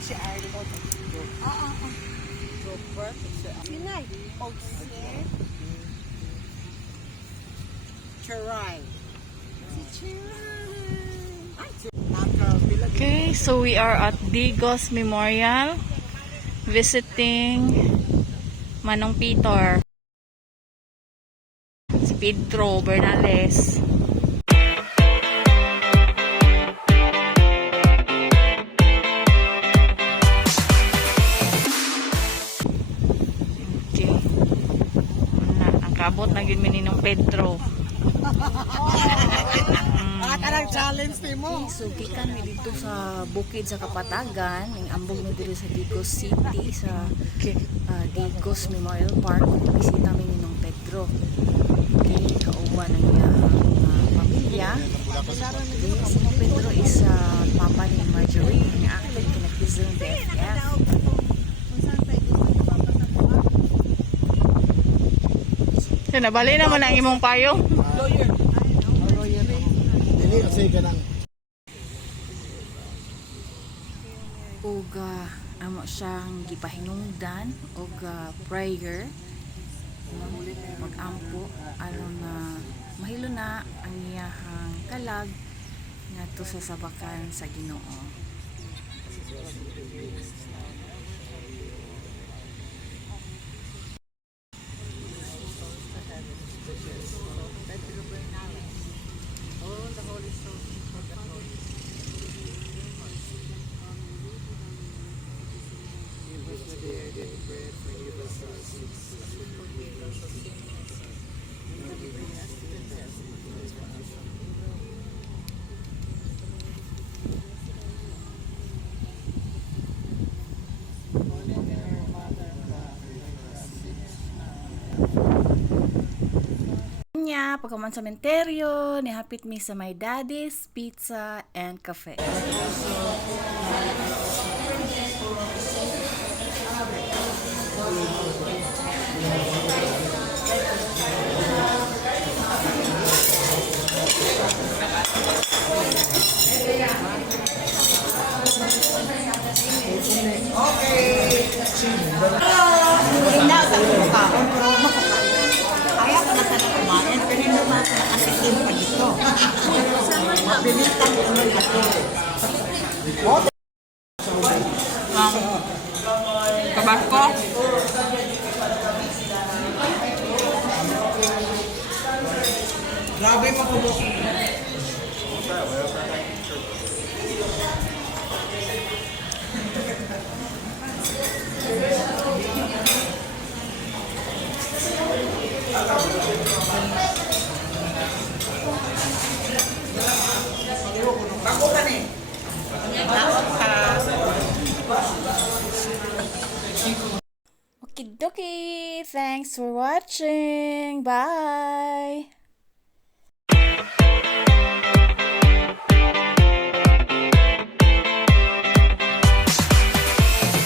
si Arlo. Super. Sinay. Ogse. Charay. Si Charay. Okay, so we are at Digos Memorial visiting Manong Peter, si Pedro Bernales. Okay. Ang kabot na yun mininong Pedro. At anong challenge ni mo? So, gikan mi dito sa bukid sa Kapatagan, ang ambog mi dito sa Digos City, sa Digos Memorial Park. Bisita mi ninong Pedro. Okay, kauban ang pamilya. Okay, si Pedro is papa ni Marjorie, ang active kinag-Quezon BFF. So, nabali naman ang imong payong. Lawyer. Dili kasi ganang. Og amo siyang gipahinungdan og prayer mag-ampo aron na mahilo na ang iyahang kalag ngadto sa sabakan sa Ginoo. Pagkaman sa sementeryo, nihapit mi sa my daddy's pizza and cafe. Tabasco. Grabe pa po. Ako ka ni. Okidoki, thanks for watching. Bye.